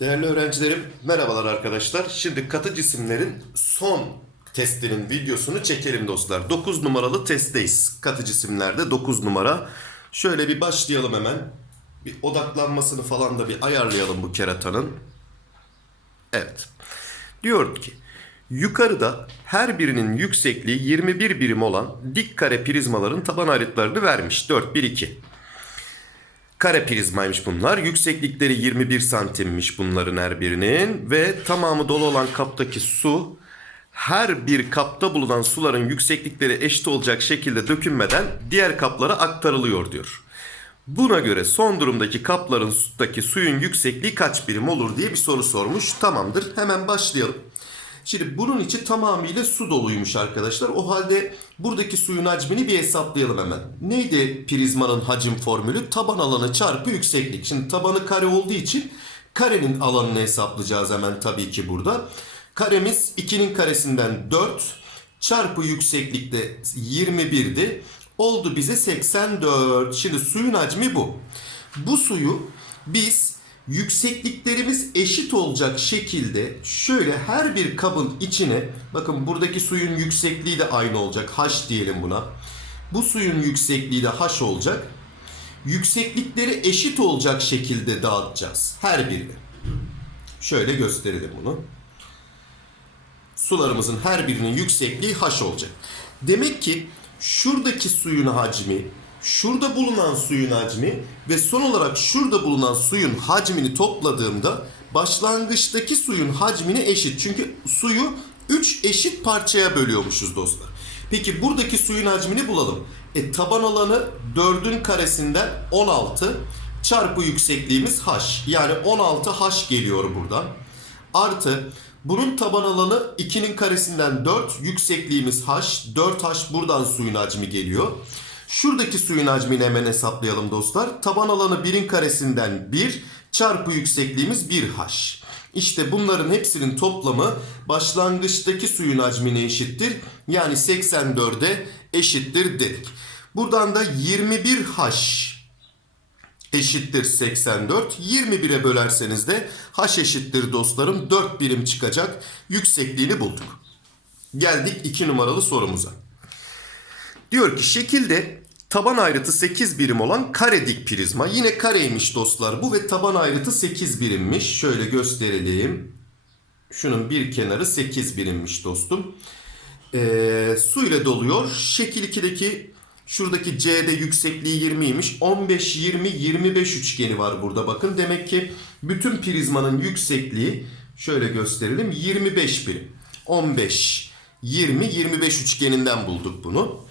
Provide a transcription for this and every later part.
Değerli öğrencilerim, merhabalar arkadaşlar. Şimdi katı cisimlerin son testinin videosunu çekelim dostlar. 9 numaralı testteyiz. Katı cisimlerde 9 numara. Şöyle bir başlayalım hemen. Bir odaklanmasını falan da bir ayarlayalım bu keratanın. Evet. Diyor ki, yukarıda her birinin yüksekliği 21 birim olan dik kare prizmaların taban ayrıtlarını vermiş. 4, 1, 2. Kare prizmaymış bunlar. Yükseklikleri 21 santimmiş bunların her birinin. Ve tamamı dolu olan kaptaki su her bir kapta bulunan suların yükseklikleri eşit olacak şekilde dökülmeden diğer kaplara aktarılıyor diyor. Buna göre son durumdaki kapların sudaki suyun yüksekliği kaç birim olur diye bir soru sormuş. Tamamdır hemen başlayalım. Şimdi bunun içi tamamıyla su doluymuş arkadaşlar. O halde buradaki suyun hacmini bir hesaplayalım hemen. Neydi prizmanın hacim formülü? Taban alanı çarpı yükseklik. Şimdi tabanı kare olduğu için karenin alanını hesaplayacağız hemen tabii ki burada. Karemiz 2'nin karesinden 4 çarpı yükseklikte 21'di. Oldu bize 84. Şimdi suyun hacmi bu. Bu suyu biz yüksekliklerimiz eşit olacak şekilde şöyle her bir kabın içine bakın buradaki suyun yüksekliği de aynı olacak. H diyelim buna. Bu suyun yüksekliği de H olacak. Yükseklikleri eşit olacak şekilde dağıtacağız her birini. Şöyle gösterelim bunu. Sularımızın her birinin yüksekliği H olacak. Demek ki şuradaki suyun hacmi, şurada bulunan suyun hacmi ve son olarak şurada bulunan suyun hacmini topladığımda başlangıçtaki suyun hacmine eşit. Çünkü suyu 3 eşit parçaya bölüyormuşuz dostlar. Peki buradaki suyun hacmini bulalım. E taban alanı 4'ün karesinden 16 çarpı yüksekliğimiz h. Yani 16h geliyor buradan. Artı bunun taban alanı 2'nin karesinden 4, yüksekliğimiz h. 4h buradan suyun hacmi geliyor. Şuradaki suyun hacmini hemen hesaplayalım dostlar. Taban alanı 1'in karesinden 1 çarpı yüksekliğimiz 1h. İşte bunların hepsinin toplamı başlangıçtaki suyun hacmine eşittir. Yani 84'e eşittir dedik. Buradan da 21h eşittir 84. 21'e bölerseniz de h eşittir dostlarım 4 birim çıkacak yüksekliğini bulduk. Geldik 2 numaralı sorumuza. Diyor ki şekilde taban ayrıtı 8 birim olan kare dik prizma. Yine kareymiş dostlar bu ve taban ayrıtı 8 birimmiş. Şöyle gösterelim. Şunun bir kenarı 8 birimmiş dostum. Ee, su ile doluyor. Şekil 2'deki şuradaki C'de yüksekliği 20'ymiş. 15, 20, 25 üçgeni var burada bakın. Demek ki bütün prizmanın yüksekliği şöyle gösterelim 25 birim. 15, 20, 25 üçgeninden bulduk bunu.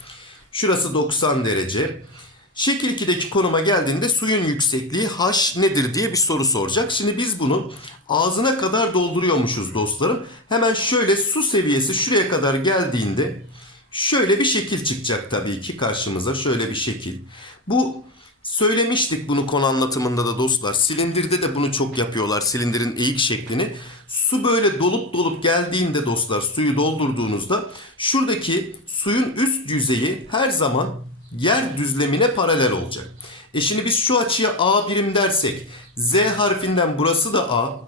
Şurası 90 derece. Şekil 2'deki konuma geldiğinde suyun yüksekliği h nedir diye bir soru soracak. Şimdi biz bunu ağzına kadar dolduruyormuşuz dostlarım. Hemen şöyle su seviyesi şuraya kadar geldiğinde şöyle bir şekil çıkacak tabii ki karşımıza. Şöyle bir şekil. Bu söylemiştik bunu konu anlatımında da dostlar. Silindirde de bunu çok yapıyorlar. Silindirin eğik şeklini. Su böyle dolup dolup geldiğinde dostlar suyu doldurduğunuzda şuradaki suyun üst yüzeyi her zaman yer düzlemine paralel olacak. E şimdi biz şu açıya A birim dersek Z harfinden burası da A.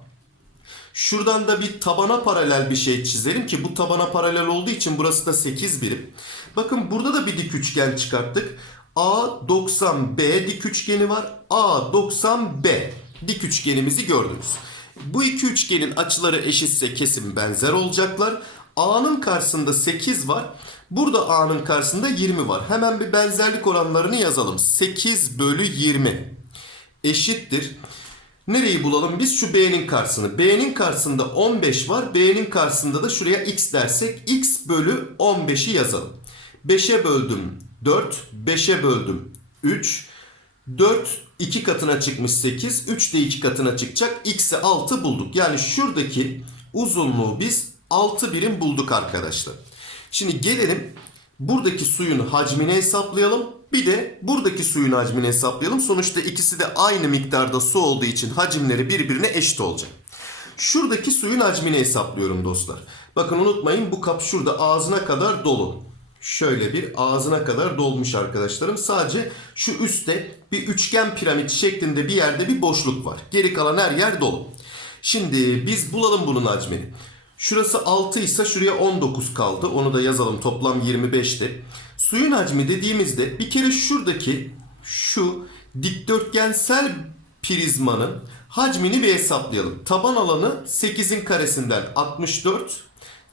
Şuradan da bir tabana paralel bir şey çizelim ki bu tabana paralel olduğu için burası da 8 birim. Bakın burada da bir dik üçgen çıkarttık. A 90 B dik üçgeni var. A 90 B dik üçgenimizi gördünüz. Bu iki üçgenin açıları eşitse kesin benzer olacaklar. A'nın karşısında 8 var. Burada A'nın karşısında 20 var. Hemen bir benzerlik oranlarını yazalım. 8 bölü 20 eşittir. Nereyi bulalım biz? Şu B'nin karşısını. B'nin karşısında 15 var. B'nin karşısında da şuraya X dersek X bölü 15'i yazalım. 5'e böldüm 4. 5'e böldüm 3. 4 2 katına çıkmış 8. 3 de 2 katına çıkacak. X'e 6 bulduk. Yani şuradaki uzunluğu biz 6 birim bulduk arkadaşlar. Şimdi gelelim buradaki suyun hacmini hesaplayalım. Bir de buradaki suyun hacmini hesaplayalım. Sonuçta ikisi de aynı miktarda su olduğu için hacimleri birbirine eşit olacak. Şuradaki suyun hacmini hesaplıyorum dostlar. Bakın unutmayın bu kap şurada ağzına kadar dolu. Şöyle bir ağzına kadar dolmuş arkadaşlarım. Sadece şu üstte bir üçgen piramit şeklinde bir yerde bir boşluk var. Geri kalan her yer dolu. Şimdi biz bulalım bunun hacmini. Şurası 6 ise şuraya 19 kaldı. Onu da yazalım. Toplam 25'ti. Suyun hacmi dediğimizde bir kere şuradaki şu dikdörtgensel prizmanın hacmini bir hesaplayalım. Taban alanı 8'in karesinden 64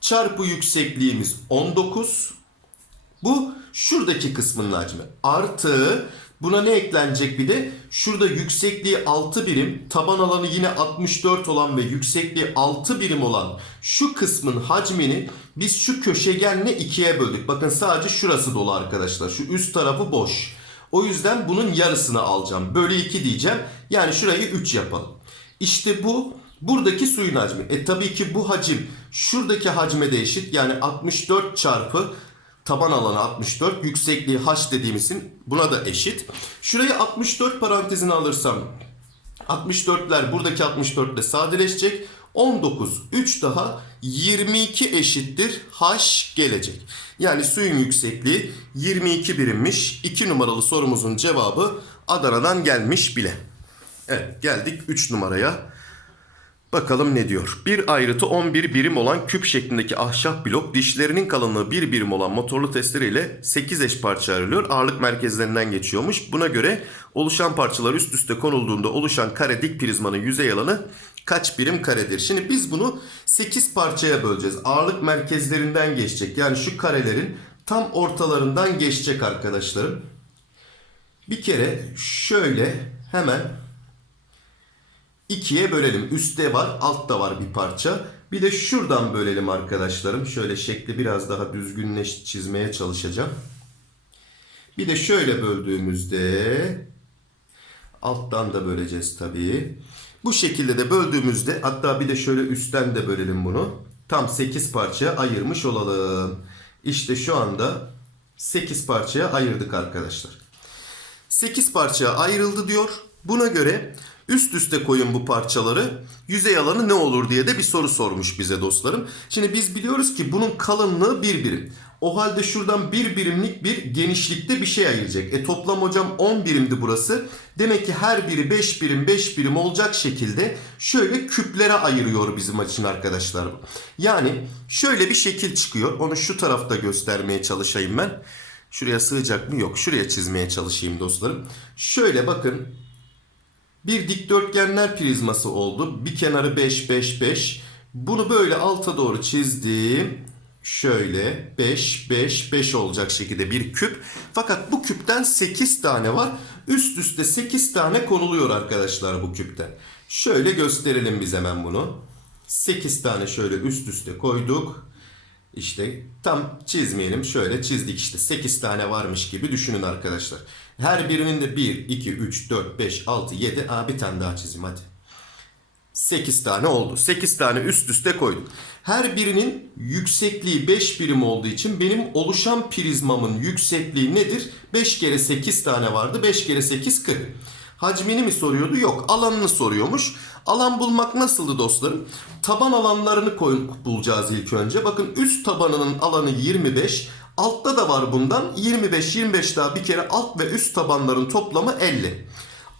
çarpı yüksekliğimiz 19 bu şuradaki kısmının hacmi. Artı buna ne eklenecek bir de? Şurada yüksekliği 6 birim, taban alanı yine 64 olan ve yüksekliği 6 birim olan şu kısmın hacmini biz şu köşegenle ikiye böldük. Bakın sadece şurası dolu arkadaşlar. Şu üst tarafı boş. O yüzden bunun yarısını alacağım. Bölü 2 diyeceğim. Yani şurayı 3 yapalım. İşte bu buradaki suyun hacmi. E tabii ki bu hacim şuradaki hacme de eşit. Yani 64 çarpı taban alanı 64, yüksekliği h dediğimizin buna da eşit. Şurayı 64 parantezine alırsam 64'ler buradaki 64 ile sadeleşecek. 19, 3 daha 22 eşittir h gelecek. Yani suyun yüksekliği 22 birimmiş. 2 numaralı sorumuzun cevabı Adana'dan gelmiş bile. Evet geldik 3 numaraya. Bakalım ne diyor. Bir ayrıtı 11 birim olan küp şeklindeki ahşap blok dişlerinin kalınlığı 1 birim olan motorlu testere ile 8 eş parça ayrılıyor. Ağırlık merkezlerinden geçiyormuş. Buna göre oluşan parçalar üst üste konulduğunda oluşan kare dik prizmanın yüzey alanı kaç birim karedir? Şimdi biz bunu 8 parçaya böleceğiz. Ağırlık merkezlerinden geçecek. Yani şu karelerin tam ortalarından geçecek arkadaşlarım. Bir kere şöyle hemen ikiye bölelim. Üstte var, altta var bir parça. Bir de şuradan bölelim arkadaşlarım. Şöyle şekli biraz daha düzgünleş çizmeye çalışacağım. Bir de şöyle böldüğümüzde alttan da böleceğiz tabii. Bu şekilde de böldüğümüzde hatta bir de şöyle üstten de bölelim bunu. Tam 8 parçaya ayırmış olalım. İşte şu anda 8 parçaya ayırdık arkadaşlar. 8 parçaya ayrıldı diyor. Buna göre üst üste koyun bu parçaları. Yüzey alanı ne olur diye de bir soru sormuş bize dostlarım. Şimdi biz biliyoruz ki bunun kalınlığı bir birim. O halde şuradan bir birimlik bir genişlikte bir şey ayıracak. E toplam hocam 10 birimdi burası. Demek ki her biri 5 birim 5 birim olacak şekilde şöyle küplere ayırıyor bizim için arkadaşlar. Yani şöyle bir şekil çıkıyor. Onu şu tarafta göstermeye çalışayım ben. Şuraya sığacak mı? Yok. Şuraya çizmeye çalışayım dostlarım. Şöyle bakın. Bir dikdörtgenler prizması oldu. Bir kenarı 5 5 5. Bunu böyle alta doğru çizdim. Şöyle 5 5 5 olacak şekilde bir küp. Fakat bu küpten 8 tane var. Üst üste 8 tane konuluyor arkadaşlar bu küpten. Şöyle gösterelim biz hemen bunu. 8 tane şöyle üst üste koyduk. İşte tam çizmeyelim. Şöyle çizdik işte. 8 tane varmış gibi düşünün arkadaşlar. Her birinin de 1, 2, 3, 4, 5, 6, 7. Aa bir tane daha çizeyim hadi. 8 tane oldu. 8 tane üst üste koyduk. Her birinin yüksekliği 5 birim olduğu için benim oluşan prizmamın yüksekliği nedir? 5 kere 8 tane vardı. 5 kere 8 40. Hacmini mi soruyordu? Yok. Alanını soruyormuş. Alan bulmak nasıldı dostlarım? Taban alanlarını koy, bulacağız ilk önce. Bakın üst tabanının alanı 25. Altta da var bundan. 25, 25 daha bir kere alt ve üst tabanların toplamı 50.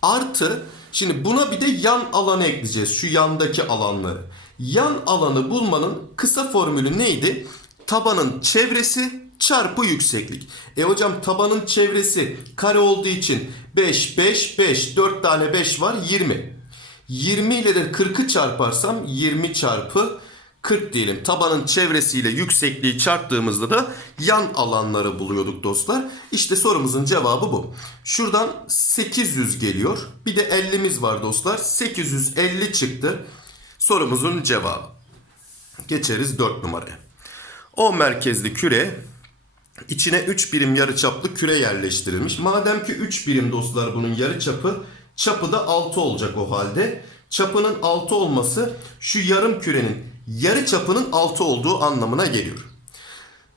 Artı şimdi buna bir de yan alanı ekleyeceğiz. Şu yandaki alanları. Yan alanı bulmanın kısa formülü neydi? Tabanın çevresi çarpı yükseklik. E hocam tabanın çevresi kare olduğu için 5, 5, 5, 4 tane 5 var 20. 20 ile de 40'ı çarparsam 20 çarpı 40 diyelim. Tabanın çevresiyle yüksekliği çarptığımızda da yan alanları buluyorduk dostlar. İşte sorumuzun cevabı bu. Şuradan 800 geliyor. Bir de 50'miz var dostlar. 850 çıktı. Sorumuzun cevabı. Geçeriz 4 numaraya. O merkezli küre içine 3 birim yarıçaplı küre yerleştirilmiş. Madem ki 3 birim dostlar bunun yarıçapı, çapı da 6 olacak o halde. Çapının 6 olması şu yarım kürenin yarı çapının 6 olduğu anlamına geliyor.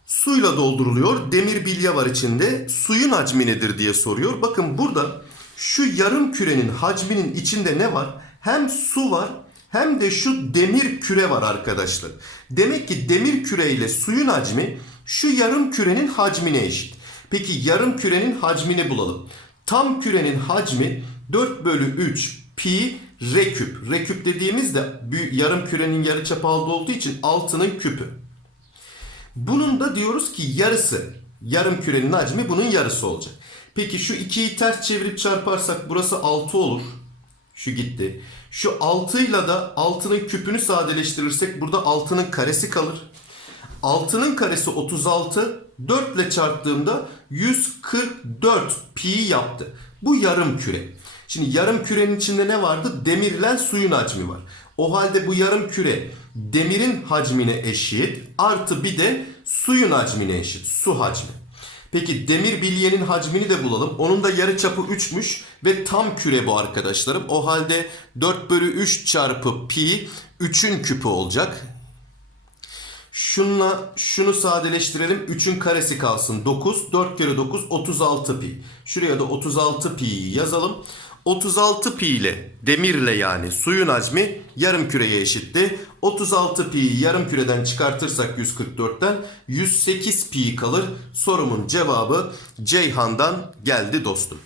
Suyla dolduruluyor. Demir bilye var içinde. Suyun hacmi nedir diye soruyor. Bakın burada şu yarım kürenin hacminin içinde ne var? Hem su var hem de şu demir küre var arkadaşlar. Demek ki demir küre ile suyun hacmi şu yarım kürenin hacmine eşit. Peki yarım kürenin hacmini bulalım. Tam kürenin hacmi 4 bölü 3 pi R küp. R küp dediğimizde yarım kürenin yarıçapı aldı olduğu için 6'nın küpü. Bunun da diyoruz ki yarısı. Yarım kürenin hacmi bunun yarısı olacak. Peki şu 2'yi ters çevirip çarparsak burası 6 olur. Şu gitti. Şu 6 ile de 6'nın küpünü sadeleştirirsek burada 6'nın karesi kalır. 6'nın karesi 36. 4 ile çarptığımda 144 pi yaptı. Bu yarım küre. Şimdi yarım kürenin içinde ne vardı? Demirlen suyun hacmi var. O halde bu yarım küre demirin hacmine eşit artı bir de suyun hacmine eşit. Su hacmi. Peki demir bilyenin hacmini de bulalım. Onun da yarı çapı 3'müş ve tam küre bu arkadaşlarım. O halde 4 bölü 3 çarpı pi 3'ün küpü olacak. Şunla şunu sadeleştirelim. 3'ün karesi kalsın 9. 4 kere 9 36 pi. Şuraya da 36 pi'yi yazalım. 36 pi ile demirle yani suyun hacmi yarım küreye eşitti. 36 pi'yi yarım küreden çıkartırsak 144'ten 108 pi kalır. Sorumun cevabı Ceyhan'dan geldi dostum.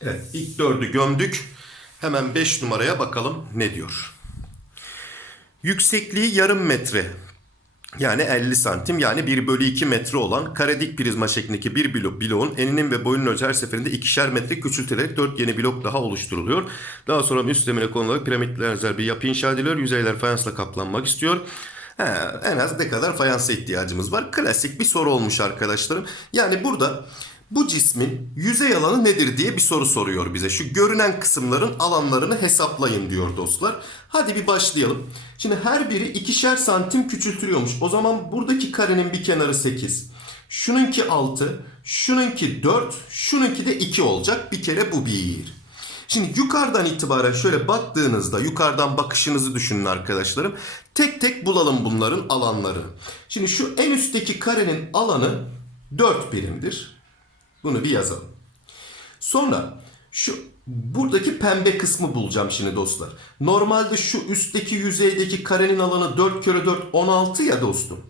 Evet ilk dördü gömdük. Hemen 5 numaraya bakalım ne diyor. Yüksekliği yarım metre yani 50 santim yani 1 bölü 2 metre olan kare dik prizma şeklindeki bir blok, bloğun eninin ve boyunun ölçü her seferinde ikişer metre küçültülerek 4 yeni blok daha oluşturuluyor. Daha sonra üst zemine konularak piramitler bir yapı inşa ediliyor. Yüzeyler fayansla kaplanmak istiyor. He, en az ne kadar fayansa ihtiyacımız var? Klasik bir soru olmuş arkadaşlarım. Yani burada bu cismin yüzey alanı nedir diye bir soru soruyor bize. Şu görünen kısımların alanlarını hesaplayın diyor dostlar. Hadi bir başlayalım. Şimdi her biri ikişer santim küçültülüyormuş. O zaman buradaki karenin bir kenarı 8. Şununki 6, şununki 4, şununki de 2 olacak. Bir kere bu bir. Şimdi yukarıdan itibaren şöyle baktığınızda yukarıdan bakışınızı düşünün arkadaşlarım. Tek tek bulalım bunların alanlarını. Şimdi şu en üstteki karenin alanı 4 birimdir. Bunu bir yazalım. Sonra şu buradaki pembe kısmı bulacağım şimdi dostlar. Normalde şu üstteki yüzeydeki karenin alanı 4 kere 4 16 ya dostum.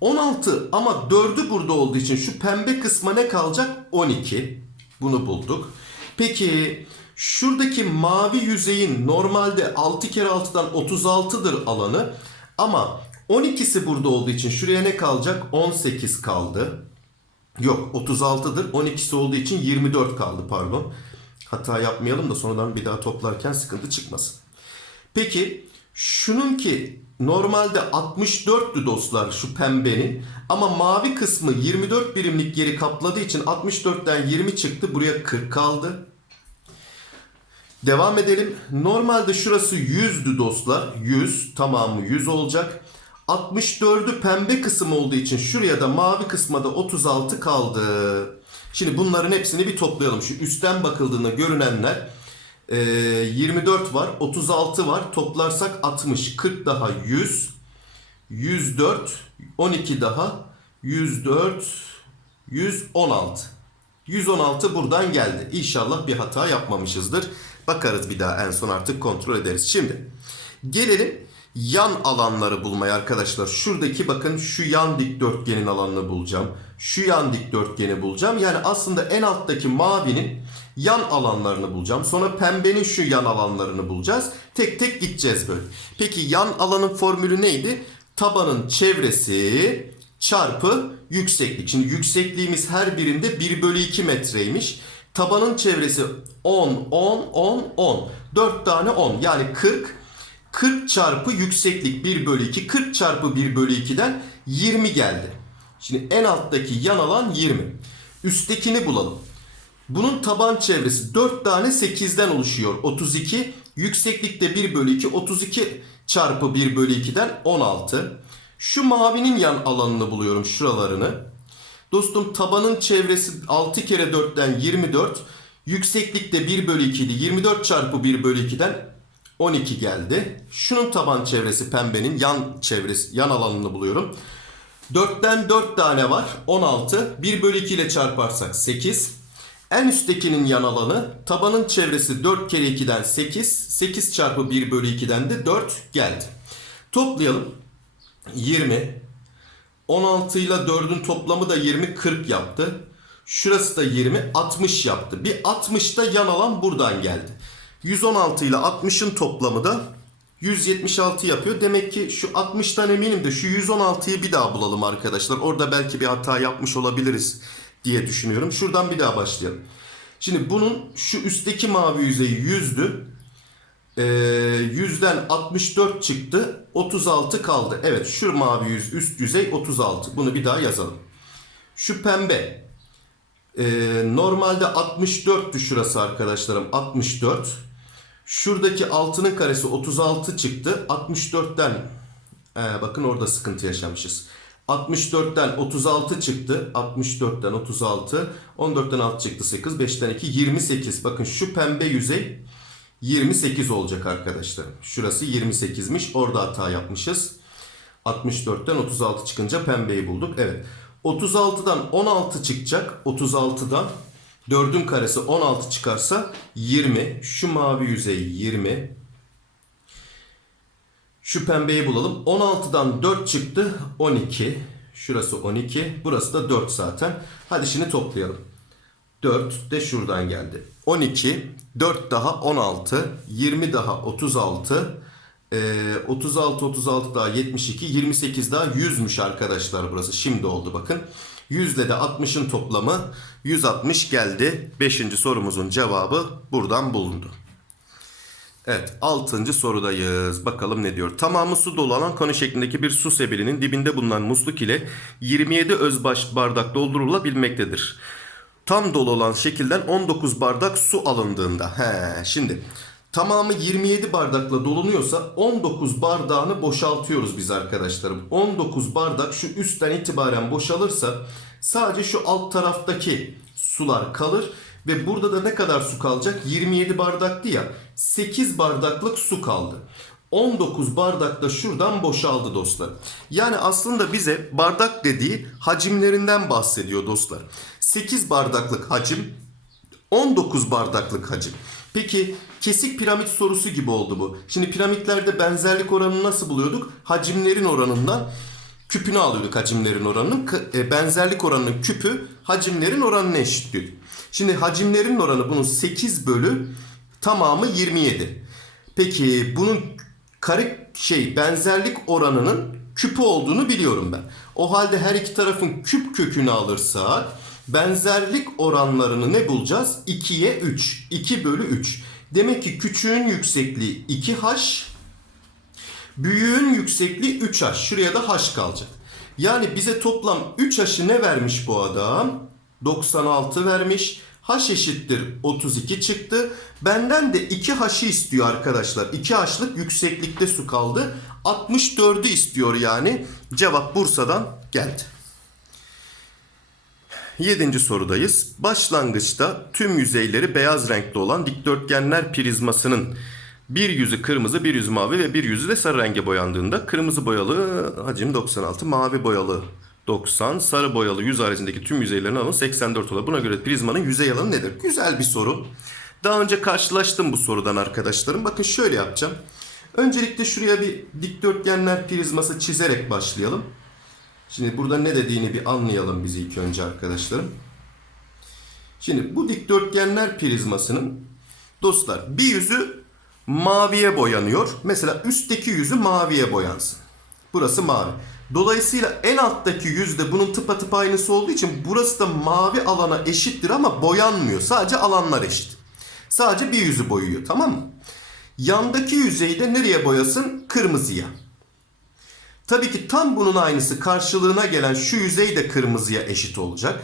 16 ama 4'ü burada olduğu için şu pembe kısma ne kalacak? 12. Bunu bulduk. Peki şuradaki mavi yüzeyin normalde 6 kere 6'dan 36'dır alanı. Ama 12'si burada olduğu için şuraya ne kalacak? 18 kaldı. Yok 36'dır. 12'si olduğu için 24 kaldı pardon. Hata yapmayalım da sonradan bir daha toplarken sıkıntı çıkmasın. Peki şununki normalde 64'tü dostlar şu pembenin ama mavi kısmı 24 birimlik yeri kapladığı için 64'ten 20 çıktı buraya 40 kaldı. Devam edelim. Normalde şurası 100'dü dostlar. 100 tamamı 100 olacak. 64'ü pembe kısım olduğu için şuraya da mavi kısma da 36 kaldı. Şimdi bunların hepsini bir toplayalım. Şu üstten bakıldığında görünenler e, 24 var, 36 var. Toplarsak 60, 40 daha 100, 104, 12 daha 104, 116. 116 buradan geldi. İnşallah bir hata yapmamışızdır. Bakarız bir daha en son artık kontrol ederiz. Şimdi gelelim yan alanları bulmaya arkadaşlar. Şuradaki bakın şu yan dikdörtgenin alanını bulacağım. Şu yan dikdörtgeni bulacağım. Yani aslında en alttaki mavinin yan alanlarını bulacağım. Sonra pembenin şu yan alanlarını bulacağız. Tek tek gideceğiz böyle. Peki yan alanın formülü neydi? Tabanın çevresi çarpı yükseklik. Şimdi yüksekliğimiz her birinde 1 bölü 2 metreymiş. Tabanın çevresi 10, 10, 10, 10. 4 tane 10 yani 40. 40 çarpı yükseklik 1 bölü 2. 40 çarpı 1 bölü 2'den 20 geldi. Şimdi en alttaki yan alan 20. Üsttekini bulalım. Bunun taban çevresi 4 tane 8'den oluşuyor. 32. Yükseklikte 1 bölü 2. 32 çarpı 1 bölü 2'den 16. Şu mavinin yan alanını buluyorum şuralarını. Dostum tabanın çevresi 6 kere 4'ten 24. Yükseklikte 1 bölü 2 idi. 24 çarpı 1 bölü 2'den 12 geldi. Şunun taban çevresi pembenin yan çevresi yan alanını buluyorum. 4'ten 4 tane var. 16. 1 bölü 2 ile çarparsak 8. En üsttekinin yan alanı tabanın çevresi 4 kere 2'den 8. 8 çarpı 1 bölü 2'den de 4 geldi. Toplayalım. 20. 16 ile 4'ün toplamı da 20 40 yaptı. Şurası da 20 60 yaptı. Bir 60 da yan alan buradan geldi. 116 ile 60'ın toplamı da 176 yapıyor. Demek ki şu 60'tan eminim de şu 116'yı bir daha bulalım arkadaşlar. Orada belki bir hata yapmış olabiliriz diye düşünüyorum. Şuradan bir daha başlayalım. Şimdi bunun şu üstteki mavi yüzeyi 100'dü. Ee, 100'den 64 çıktı. 36 kaldı. Evet şu mavi yüz üst yüzey 36. Bunu bir daha yazalım. Şu pembe. Ee, normalde 64'tü şurası arkadaşlarım. 64. Şuradaki altının karesi 36 çıktı. 64'ten ee, bakın orada sıkıntı yaşamışız. 64'ten 36 çıktı. 64'ten 36. 14'ten 6 çıktı 8. 5'ten 2 28. Bakın şu pembe yüzey 28 olacak arkadaşlar. Şurası 28'miş. Orada hata yapmışız. 64'ten 36 çıkınca pembeyi bulduk. Evet. 36'dan 16 çıkacak. 36'dan 4'ün karesi 16 çıkarsa 20. Şu mavi yüzey 20. Şu pembeyi bulalım. 16'dan 4 çıktı. 12. Şurası 12. Burası da 4 zaten. Hadi şimdi toplayalım. 4 de şuradan geldi. 12, 4 daha 16, 20 daha 36, ee, 36, 36 daha 72, 28 daha 100'müş arkadaşlar burası. Şimdi oldu bakın. 100 ile de 60'ın toplamı 160 geldi. 5. sorumuzun cevabı buradan bulundu. Evet 6. sorudayız. Bakalım ne diyor. Tamamı su dolu olan konu şeklindeki bir su sebilinin dibinde bulunan musluk ile 27 özbaş bardak doldurulabilmektedir. Tam dolu olan şekilden 19 bardak su alındığında. He, şimdi tamamı 27 bardakla dolunuyorsa 19 bardağını boşaltıyoruz biz arkadaşlarım. 19 bardak şu üstten itibaren boşalırsa sadece şu alt taraftaki sular kalır. Ve burada da ne kadar su kalacak? 27 bardaktı ya. 8 bardaklık su kaldı. 19 bardak da şuradan boşaldı dostlar. Yani aslında bize bardak dediği hacimlerinden bahsediyor dostlar. 8 bardaklık hacim, 19 bardaklık hacim. Peki kesik piramit sorusu gibi oldu bu. Şimdi piramitlerde benzerlik oranını nasıl buluyorduk? Hacimlerin oranından küpünü alıyorduk hacimlerin oranının. E, Benzerlik oranının küpü hacimlerin oranına eşitliyor. Şimdi hacimlerin oranı bunun 8 bölü tamamı 27. Peki bunun kare şey benzerlik oranının küpü olduğunu biliyorum ben. O halde her iki tarafın küp kökünü alırsak benzerlik oranlarını ne bulacağız? 2'ye 3. 2 bölü 3. Demek ki küçüğün yüksekliği 2h, büyüğün yüksekliği 3h. Şuraya da h kalacak. Yani bize toplam 3h'ı ne vermiş bu adam? 96 vermiş. H eşittir 32 çıktı. Benden de 2H'ı istiyor arkadaşlar. 2H'lık yükseklikte su kaldı. 64'ü istiyor yani. Cevap Bursa'dan geldi. Yedinci sorudayız. Başlangıçta tüm yüzeyleri beyaz renkli olan dikdörtgenler prizmasının bir yüzü kırmızı, bir yüzü mavi ve bir yüzü de sarı renge boyandığında kırmızı boyalı hacim 96, mavi boyalı 90, sarı boyalı yüz haricindeki tüm yüzeylerin alanı 84 olur. Buna göre prizmanın yüzey alanı nedir? Güzel bir soru. Daha önce karşılaştım bu sorudan arkadaşlarım. Bakın şöyle yapacağım. Öncelikle şuraya bir dikdörtgenler prizması çizerek başlayalım. Şimdi burada ne dediğini bir anlayalım biz ilk önce arkadaşlarım. Şimdi bu dikdörtgenler prizmasının dostlar bir yüzü maviye boyanıyor. Mesela üstteki yüzü maviye boyansın. Burası mavi. Dolayısıyla en alttaki yüzde bunun tıpatıp aynısı olduğu için burası da mavi alana eşittir ama boyanmıyor. Sadece alanlar eşit. Sadece bir yüzü boyuyor tamam mı? Yandaki yüzeyi de nereye boyasın? Kırmızıya. Tabii ki tam bunun aynısı karşılığına gelen şu yüzey de kırmızıya eşit olacak.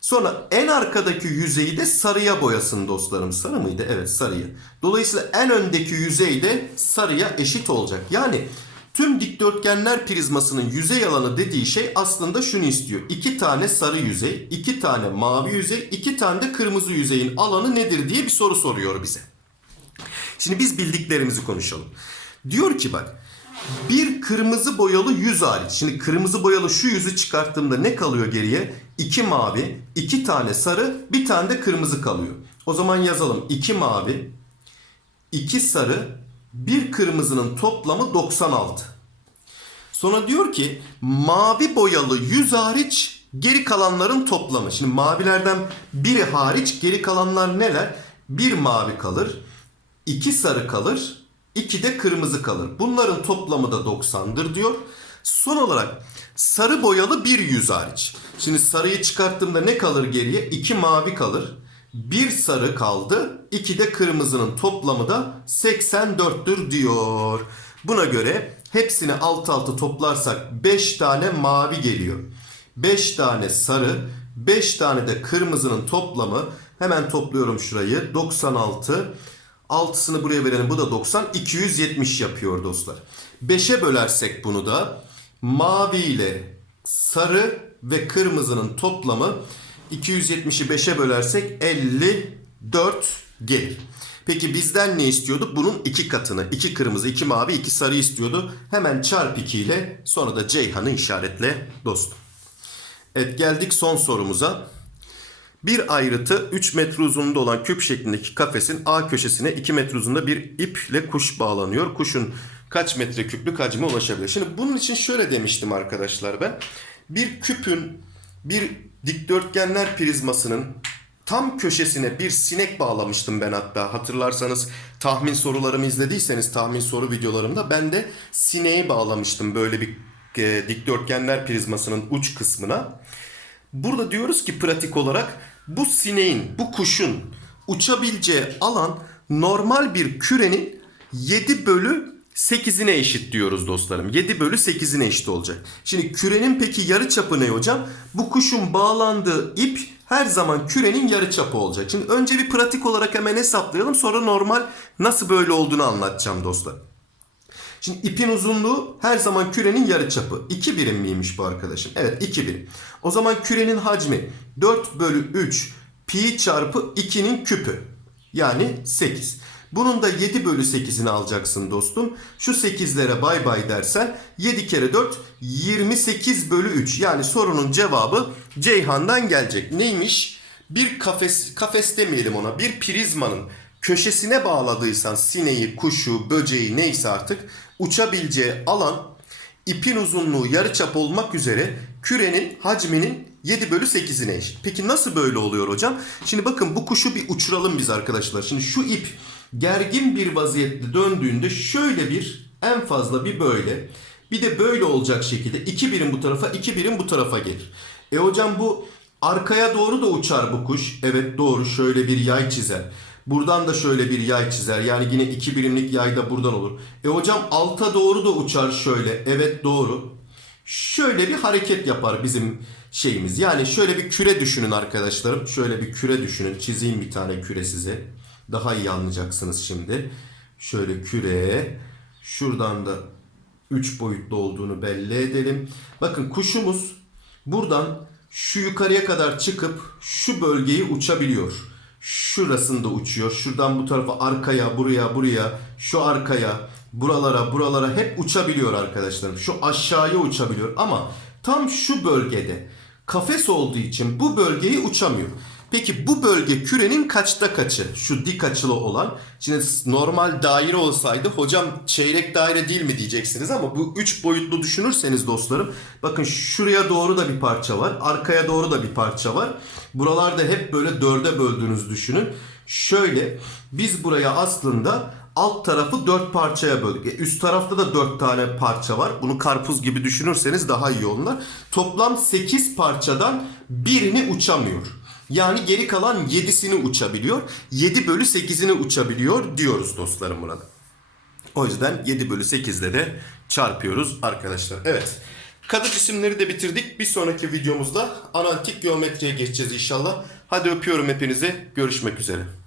Sonra en arkadaki yüzeyi de sarıya boyasın dostlarım. Sarı mıydı? Evet sarıya. Dolayısıyla en öndeki yüzey de sarıya eşit olacak. Yani tüm dikdörtgenler prizmasının yüzey alanı dediği şey aslında şunu istiyor. İki tane sarı yüzey, iki tane mavi yüzey, iki tane de kırmızı yüzeyin alanı nedir diye bir soru soruyor bize. Şimdi biz bildiklerimizi konuşalım. Diyor ki bak bir kırmızı boyalı yüz hariç. Şimdi kırmızı boyalı şu yüzü çıkarttığımda ne kalıyor geriye? İki mavi, iki tane sarı, bir tane de kırmızı kalıyor. O zaman yazalım. İki mavi, iki sarı, bir kırmızının toplamı 96. Sonra diyor ki mavi boyalı yüz hariç geri kalanların toplamı. Şimdi mavilerden biri hariç geri kalanlar neler? Bir mavi kalır. iki sarı kalır. İki de kırmızı kalır. Bunların toplamı da 90'dır diyor. Son olarak sarı boyalı bir yüz hariç. Şimdi sarıyı çıkarttığımda ne kalır geriye? 2 mavi kalır. Bir sarı kaldı. 2 de kırmızının toplamı da 84'tür diyor. Buna göre hepsini alt alta toplarsak 5 tane mavi geliyor. 5 tane sarı, 5 tane de kırmızının toplamı hemen topluyorum şurayı. 96. 6'sını buraya verelim. Bu da 90. 270 yapıyor dostlar. 5'e bölersek bunu da mavi ile sarı ve kırmızının toplamı 270'i 5'e bölersek 54 gelir. Peki bizden ne istiyordu? Bunun iki katını. 2 kırmızı, 2 mavi, 2 sarı istiyordu. Hemen çarp 2 ile sonra da Ceyhan'ı işaretle dostum. Evet geldik son sorumuza. Bir ayrıtı 3 metre uzunluğunda olan küp şeklindeki kafesin A köşesine 2 metre uzunluğunda bir iple kuş bağlanıyor. Kuşun kaç metre küplük hacme ulaşabilir? Şimdi bunun için şöyle demiştim arkadaşlar ben. Bir küpün bir dikdörtgenler prizmasının tam köşesine bir sinek bağlamıştım ben hatta. Hatırlarsanız tahmin sorularımı izlediyseniz tahmin soru videolarımda ben de sineği bağlamıştım böyle bir e, dikdörtgenler prizmasının uç kısmına. Burada diyoruz ki pratik olarak bu sineğin, bu kuşun uçabileceği alan normal bir kürenin 7 bölü 8'ine eşit diyoruz dostlarım. 7 bölü 8'ine eşit olacak. Şimdi kürenin peki yarı çapı ne hocam? Bu kuşun bağlandığı ip her zaman kürenin yarı çapı olacak. Şimdi önce bir pratik olarak hemen hesaplayalım. Sonra normal nasıl böyle olduğunu anlatacağım dostlar. Şimdi ipin uzunluğu her zaman kürenin yarıçapı. 2 birim miymiş bu arkadaşım? Evet 2 birim. O zaman kürenin hacmi 4 bölü 3 pi çarpı 2'nin küpü. Yani 8. Bunun da 7 bölü 8'ini alacaksın dostum. Şu 8'lere bay bay dersen 7 kere 4 28 bölü 3. Yani sorunun cevabı Ceyhan'dan gelecek. Neymiş? Bir kafes, kafes demeyelim ona. Bir prizmanın köşesine bağladıysan sineği, kuşu, böceği neyse artık uçabileceği alan ipin uzunluğu yarıçap olmak üzere kürenin hacminin 7 bölü 8'ine eşit. Peki nasıl böyle oluyor hocam? Şimdi bakın bu kuşu bir uçuralım biz arkadaşlar. Şimdi şu ip gergin bir vaziyette döndüğünde şöyle bir en fazla bir böyle bir de böyle olacak şekilde iki birim bu tarafa iki birim bu tarafa gelir. E hocam bu arkaya doğru da uçar bu kuş. Evet doğru şöyle bir yay çizer. Buradan da şöyle bir yay çizer. Yani yine iki birimlik yay da buradan olur. E hocam alta doğru da uçar şöyle. Evet doğru. Şöyle bir hareket yapar bizim şeyimiz. Yani şöyle bir küre düşünün arkadaşlarım. Şöyle bir küre düşünün. Çizeyim bir tane küre size. Daha iyi anlayacaksınız şimdi. Şöyle küre. Şuradan da 3 boyutlu olduğunu belli edelim. Bakın kuşumuz buradan şu yukarıya kadar çıkıp şu bölgeyi uçabiliyor. Şurasında uçuyor. Şuradan bu tarafa arkaya, buraya, buraya, şu arkaya, buralara, buralara hep uçabiliyor arkadaşlarım. Şu aşağıya uçabiliyor ama tam şu bölgede kafes olduğu için bu bölgeyi uçamıyor. Peki bu bölge kürenin kaçta kaçı? Şu dik açılı olan. Şimdi normal daire olsaydı hocam çeyrek daire değil mi diyeceksiniz ama bu üç boyutlu düşünürseniz dostlarım. Bakın şuraya doğru da bir parça var. Arkaya doğru da bir parça var. Buralarda hep böyle dörde böldüğünüz düşünün. Şöyle biz buraya aslında alt tarafı dört parçaya böldük. E, üst tarafta da dört tane parça var. Bunu karpuz gibi düşünürseniz daha iyi onlar. Toplam 8 parçadan birini uçamıyor. Yani geri kalan 7'sini uçabiliyor. 7 bölü 8'ini uçabiliyor diyoruz dostlarım burada. O yüzden 7 bölü 8'de de çarpıyoruz arkadaşlar. Evet. Kadı cisimleri de bitirdik. Bir sonraki videomuzda analitik geometriye geçeceğiz inşallah. Hadi öpüyorum hepinizi. Görüşmek üzere.